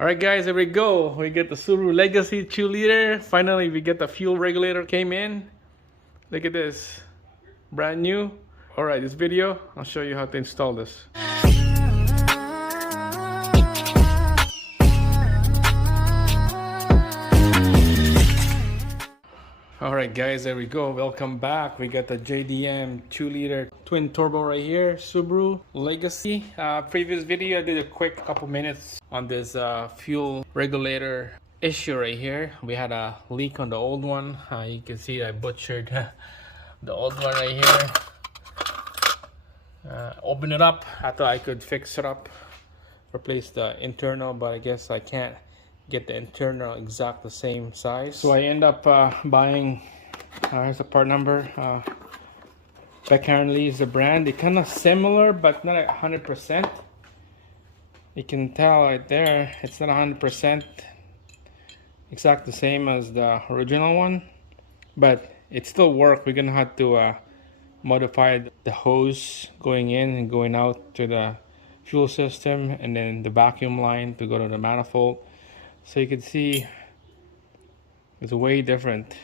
Alright guys, here we go. We get the Subaru Legacy 2-liter. Finally, we get the fuel regulator came in. Look at this. Brand new. Alright, this video, I'll show you how to install this. Alright guys, there we go. Welcome back. We got the JDM 2-liter twin turbo right here, Subaru Legacy. Previous video I did a quick couple minutes on this fuel regulator issue right here. We had a leak on the old one. You can see I butchered the old one right here. Open it up. I thought I could fix it up, replace the internal, but I guess I can't get the internal exact the same size. So I end up buying, here's the part number. Beck-Harnley is the brand. They're kind of similar, but not 100%. You can tell right there, it's not 100% exact the same as the original one, but it still works. We're gonna have to modify the hose going in and going out to the fuel system, and then the vacuum line to go to the manifold. So you can see it's way different.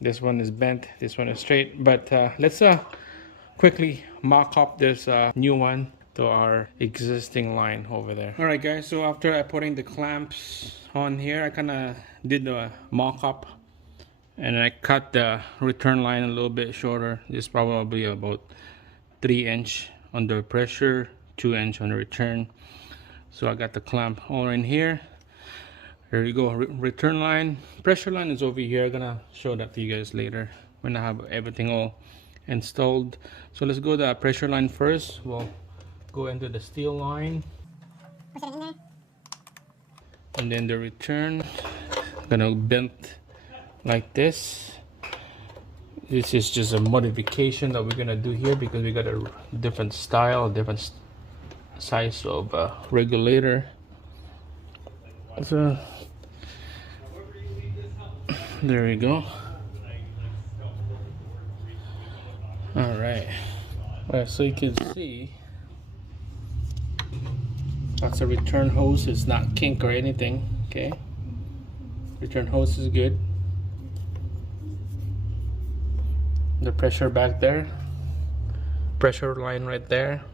This one is bent, this one is straight. But let's quickly mock up this new one to our existing line over there. Alright guys, so after I putting the clamps on here, I kind of did the mock up and I cut the return line a little bit shorter. This is probably about 3" under pressure, 2" on the return. So I got the clamp all in here. There you go. Return line, pressure line is over here. I'm gonna show that to you guys later when I have everything all installed. So let's go the pressure line first. We'll go into the steel line, and then the return. Gonna bend like this. This is just a modification that we're gonna do here because we got a different style, different size of regulator. So there we go. All right, so you can see that's a return hose. It's not kink or anything. Okay, return hose is good. The pressure back there, pressure line right there.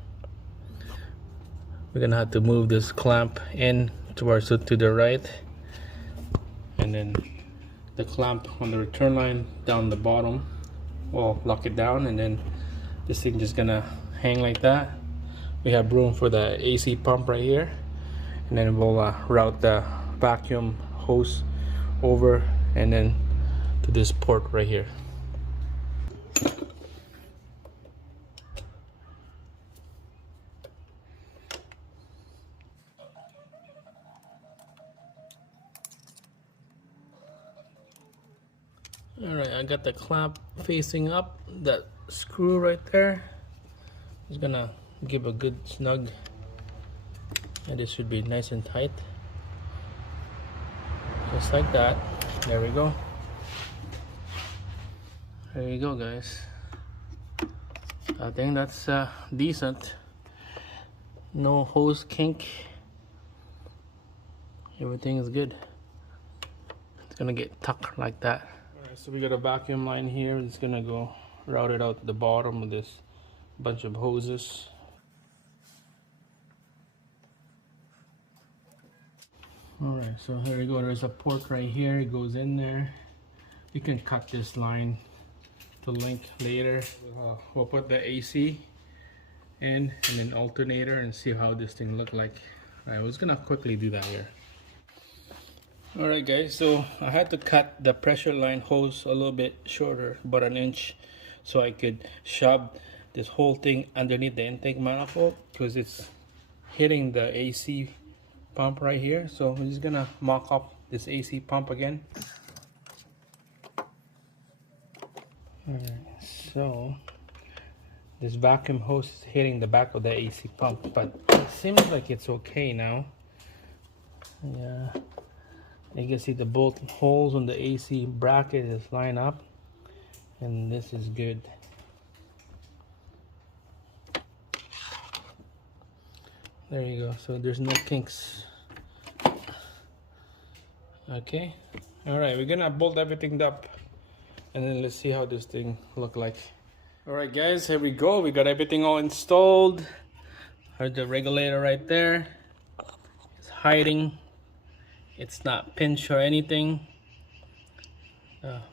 We're gonna have to move this clamp in towards it to the right, and then the clamp on the return line down the bottom. We'll lock it down, and then this thing just gonna hang like that. We have room for the AC pump right here, and then we'll route the vacuum hose over and then to this port right here. Alright, I got the clamp facing up, that screw right there is gonna give a good snug, and this should be nice and tight, just like that. There we go. There you go guys. I think that's decent. No hose kink, everything is good. It's gonna get tucked like that. So we got a vacuum line here. It's gonna go routed out to the bottom of this bunch of hoses. Alright, so here we go. There's a port right here. It goes in there. You can cut this line to link later. We'll put the AC in and then alternator and see how this thing look like. Alright, I was gonna quickly do that here. Alright guys, so I had to cut the pressure line hose a little bit shorter, about 1 inch, so I could shove this whole thing underneath the intake manifold because it's hitting the AC pump right here. So I'm just gonna mock up this AC pump again. Alright, so this vacuum hose is hitting the back of the AC pump, but it seems like it's okay now. Yeah. You can see the both holes on the AC bracket is lined up, and this is good. There you go. So there's no kinks Okay, all right, we're gonna bolt everything up and then let's see how this thing look like. All right guys, here we go. We got everything all installed. There's the regulator right there. It's hiding, it's not pinched or anything.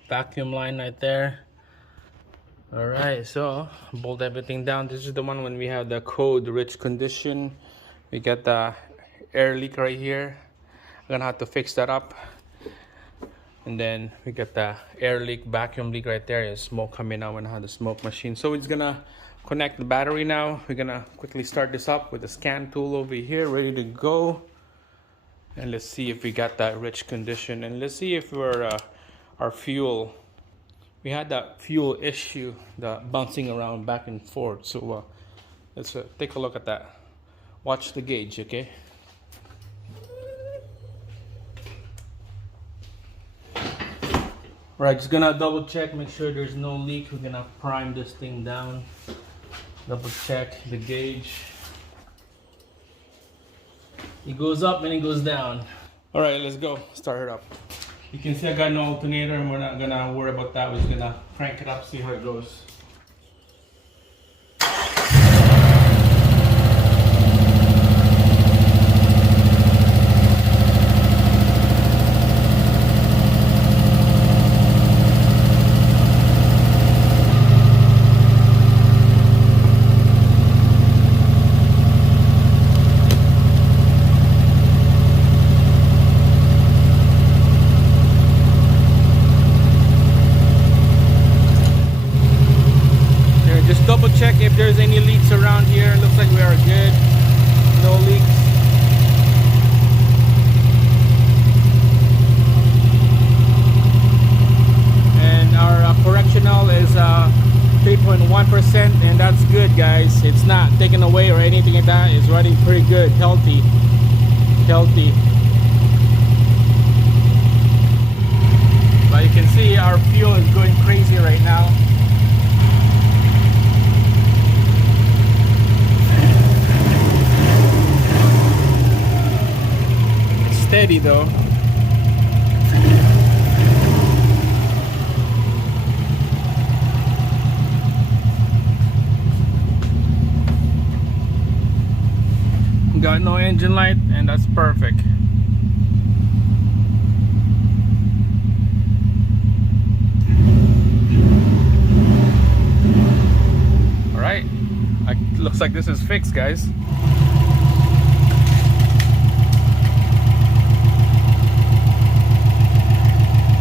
Vacuum line right there. All right, so bolt everything down. This is the one when we have the code rich condition. We got the air leak right here. I'm gonna have to fix that up. And then we got the air leak, vacuum leak right there. There's smoke coming out when I have the smoke machine. So it's gonna connect the battery now. We're gonna quickly start this up with the scan tool over here, ready to go. And let's see if we got that rich condition. And let's see if we're our fuel. We had that fuel issue, the bouncing around back and forth. So let's take a look at that. Watch the gauge, okay? Right, just gonna double check, make sure there's no leak. We're gonna prime this thing down. Double check the gauge. It goes up and it goes down. All right, let's go. Start it up. You can see I got no alternator and we're not gonna worry about that. We're just gonna crank it up, see how it goes. Just double check if there's any leaks around here. Looks like we are good. No leaks. And our correctional is 3.1%, and that's good, guys. It's not taken away or anything like that. It's running pretty good, healthy. But you can see our fuel is going crazy right now. Steady though. Got no engine light, and that's perfect. All right, looks like this is fixed, guys.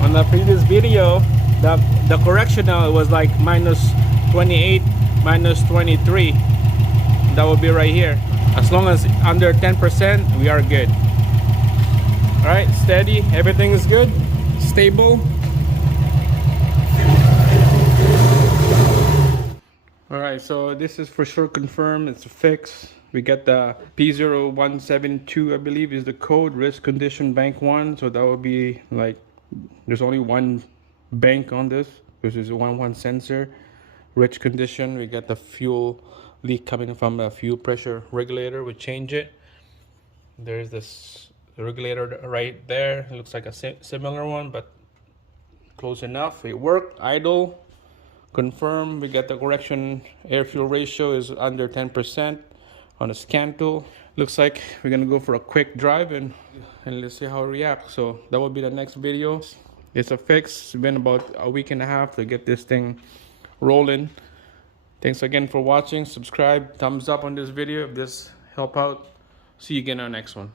On the previous video, the correctional was like minus 28, minus 23. That would be right here. As long as under 10%, we are good. All right, steady, everything is good, stable. All right, so this is for sure confirmed, it's a fix. We got the P0172, I believe is the code, risk condition bank 1. So that would be like, there's only one bank on this, which is a 1 sensor. Rich condition. We got the fuel leak coming from a fuel pressure regulator. We change it. There's this regulator right there. It looks like a similar one, but close enough. It worked. Idle. Confirm. We got the correction air fuel ratio is under 10% on a scan tool. Looks like we're gonna go for a quick drive and let's see how it reacts. So that will be the next video. It's a fix. It's been about a week and a half to get this thing rolling. Thanks again for watching. Subscribe, thumbs up on this video if this helped out. See you again on the next one.